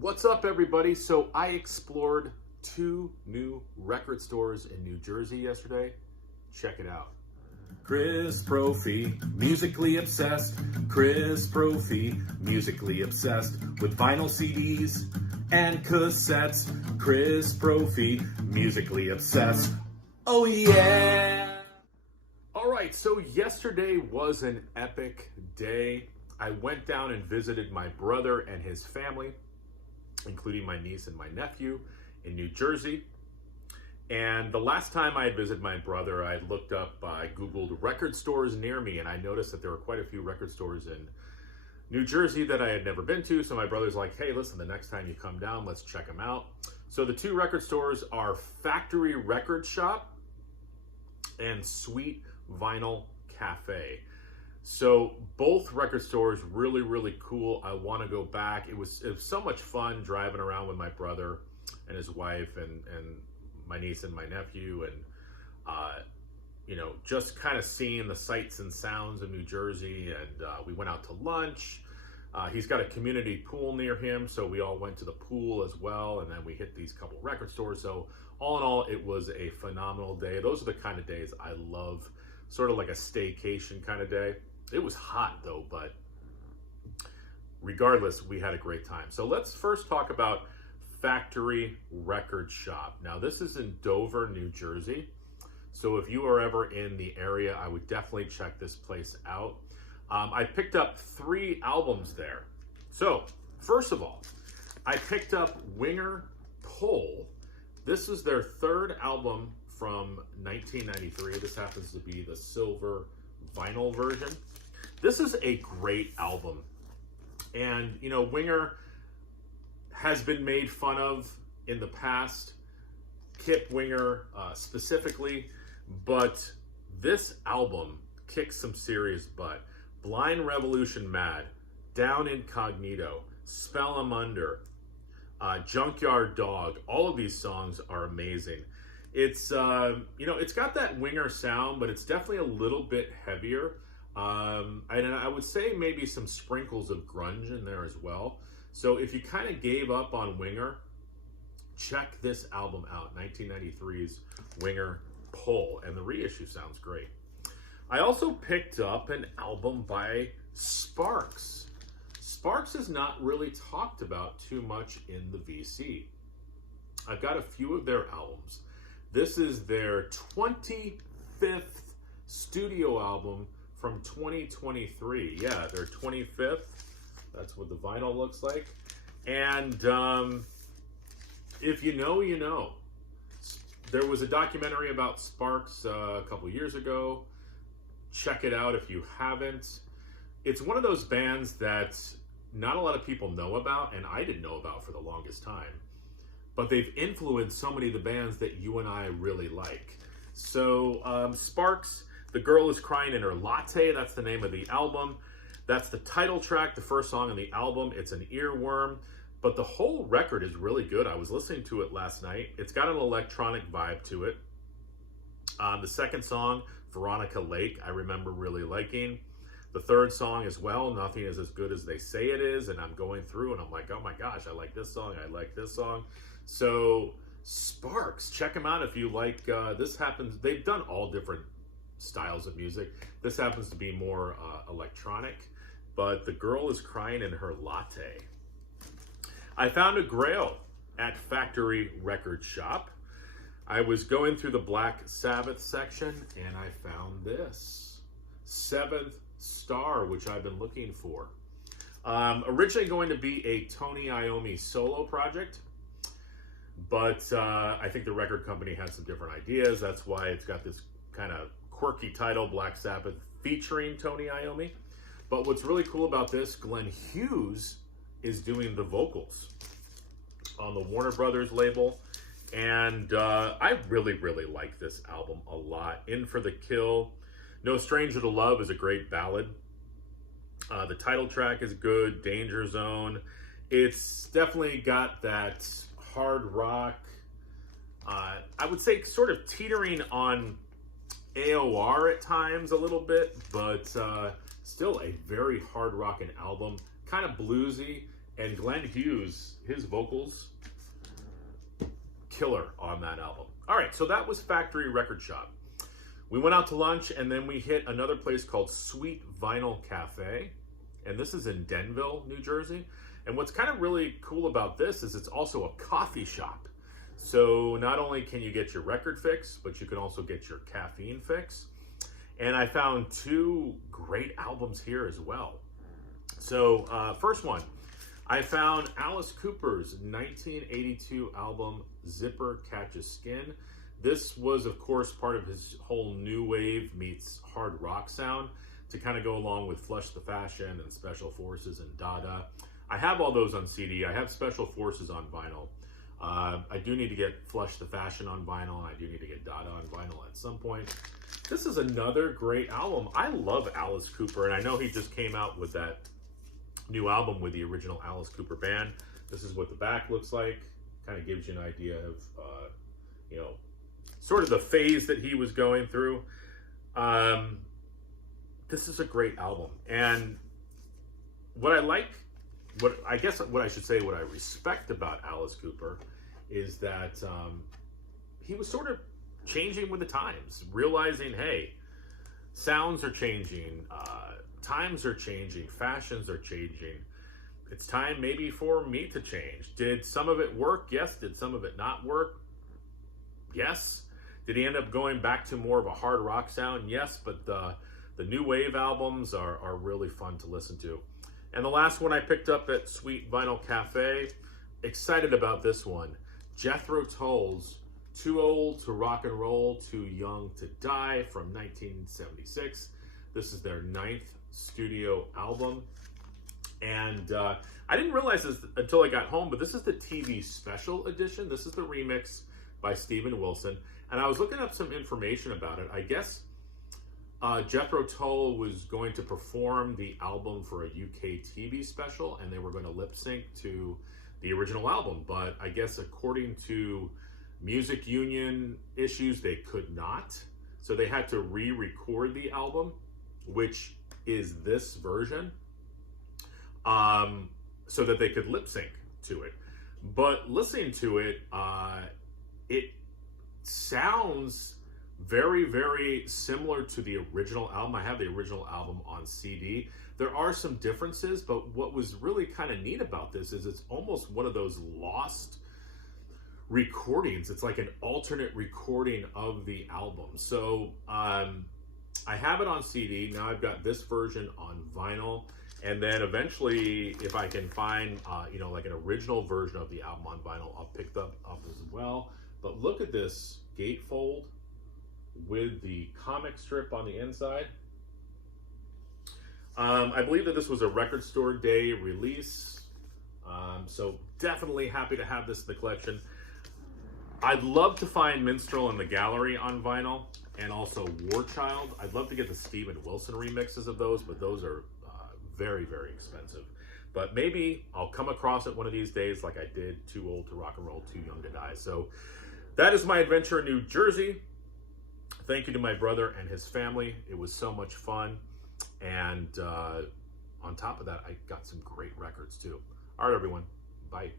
What's up, everybody? So I explored two new record stores in New Jersey yesterday. Check it out. Chris Brophy, musically obsessed. Chris Brophy, musically obsessed with vinyl CDs and cassettes. Chris Brophy, musically obsessed. Oh yeah! All right, so yesterday was an epic day. I went down and visited my brother and his family, including my niece and my nephew in New Jersey. And the last time I had visited my brother, I looked up, I Googled record stores near me, and I noticed that there were quite a few record stores in New Jersey that I had never been to. So my brother's like, hey, listen, the next time you come down, let's check them out. So the two record stores are Factory Record Shop and Sweet Vinyl Cafe. So both record stores really, really cool. I want to go back. It was so much fun driving around with my brother and his wife and my niece and my nephew, and just kind of seeing the sights and sounds of New Jersey. And we went out to lunch. He's got a community pool near him, so we all went to the pool as well, and then we hit these couple record stores. So all in all, it was a phenomenal day. Those are the kind of days I love, sort of like a staycation kind of day. It was hot though, but regardless, we had a great time. So let's first talk about Factory Record Shop. Now this is in Dover, New Jersey. So if you are ever in the area, I would definitely check this place out. I picked up 3 albums there. So first of all, I picked up Winger Pull. This is their 3rd album from 1993. This happens to be the silver vinyl version. This is a great album. And, Winger has been made fun of in the past, Kip Winger specifically, but this album kicks some serious butt. Blind Revolution Mad, Down Incognito, Spell 'Em Under, Junkyard Dog, all of these songs are amazing. It's, it's got that Winger sound, but it's definitely a little bit heavier. And I would say maybe some sprinkles of grunge in there as well. So if you kind of gave up on Winger, check this album out, 1993's Winger Pull, and the reissue sounds great. I also picked up an album by Sparks. Sparks is not really talked about too much in the VC. I've got a few of their albums. This is their 25th studio album from 2023. Yeah, their 25th. That's what the vinyl looks like. And if you know, you know. There was a documentary about Sparks a couple years ago. Check it out if you haven't. It's one of those bands that not a lot of people know about, and I didn't know about for the longest time. But they've influenced so many of the bands that you and I really like. So Sparks, The Girl Is Crying in Her Latte, that's the name of the album. That's the title track, the first song on the album. It's an earworm, but the whole record is really good. I was listening to it last night. It's got an electronic vibe to it. The second song, Veronica Lake, I remember really liking. The third song as well, Nothing Is As Good As They Say It Is, and I'm going through and I'm like, oh my gosh, I like this song, I like this song. So Sparks, check them out if you like. This happens, they've done all different styles of music. This happens to be more electronic, but The Girl Is Crying in Her Latte. I found a grail at Factory Record Shop. I was going through the Black Sabbath section and I found this, 7th Star, which I've been looking for. Originally going to be a Tony Iommi solo project, but I think the record company had some different ideas. That's why it's got this kind of quirky title, Black Sabbath, featuring Tony Iommi. But what's really cool about this, Glenn Hughes is doing the vocals on the Warner Brothers label. And I really, really like this album a lot. In for the Kill, No Stranger to Love is a great ballad. The title track is good, Danger Zone. It's definitely got that hard rock, I would say sort of teetering on AOR at times a little bit, but still a very hard rocking album, kind of bluesy, And Glenn Hughes, his vocals, killer on that album. All right, so that was Factory Record Shop. We went out to lunch, and then we hit another place called Sweet Vinyl Cafe, and this is in Denville, New Jersey. And what's kind of really cool about this is it's also a coffee shop. So not only can you get your record fix, but you can also get your caffeine fix. And I found two great albums here as well. So first one, I found Alice Cooper's 1982 album, Zipper Catches Skin. This was, of course, part of his whole new wave meets hard rock sound to kind of go along with Flush the Fashion and Special Forces and Dada. I have all those on CD. I have Special Forces on vinyl. I do need to get Flush the Fashion on vinyl, and I do need to get Dada on vinyl at some point. This is another great album. I love Alice Cooper, and I know he just came out with that new album with the original Alice Cooper band. This is what the back looks like. Kind of gives you an idea of, you know, sort of the phase that he was going through. This is a great album. And what I like, what I respect about Alice Cooper is that he was sort of changing with the times, realizing, hey, sounds are changing, times are changing, fashions are changing. It's time maybe for me to change. Did some of it work? Yes. Did some of it not work? Yes. Did he end up going back to more of a hard rock sound? Yes, but the new wave albums are really fun to listen to. And the last one I picked up at Sweet Vinyl Cafe, excited about this one. Jethro Tull's Too Old to Rock and Roll, Too Young to Die from 1976. This is their 9th studio album. And I didn't realize this until I got home, but this is the TV special edition. This is the remix by Steven Wilson. And I was looking up some information about it. I guess Jethro Tull was going to perform the album for a UK TV special, and they were going to lip sync to the original album. But I guess according to music union issues, they could not. So they had to re-record the album, which is this version, so that they could lip sync to it. But listening to it, it sounds very, very similar to the original album. I have the original album on CD. There are some differences, but what was really kind of neat about this is it's almost one of those lost recordings. It's like an alternate recording of the album. So I have it on CD. Now I've got this version on vinyl. And then eventually, if I can find, like an original version of the album on vinyl, I'll pick that up as well. But look at this gatefold with the comic strip on the inside. I believe that this was a Record Store Day release. So definitely happy to have this in the collection. I'd love to find Minstrel in the Gallery on vinyl, and also War Child. I'd love to get the Steven Wilson remixes of those, but those are very, very expensive. But maybe I'll come across it one of these days like I did Too Old to Rock and Roll, Too Young to Die. So that is my adventure in New Jersey. Thank you to my brother and his family. It was so much fun. And on top of that, I got some great records too. All right, everyone. Bye.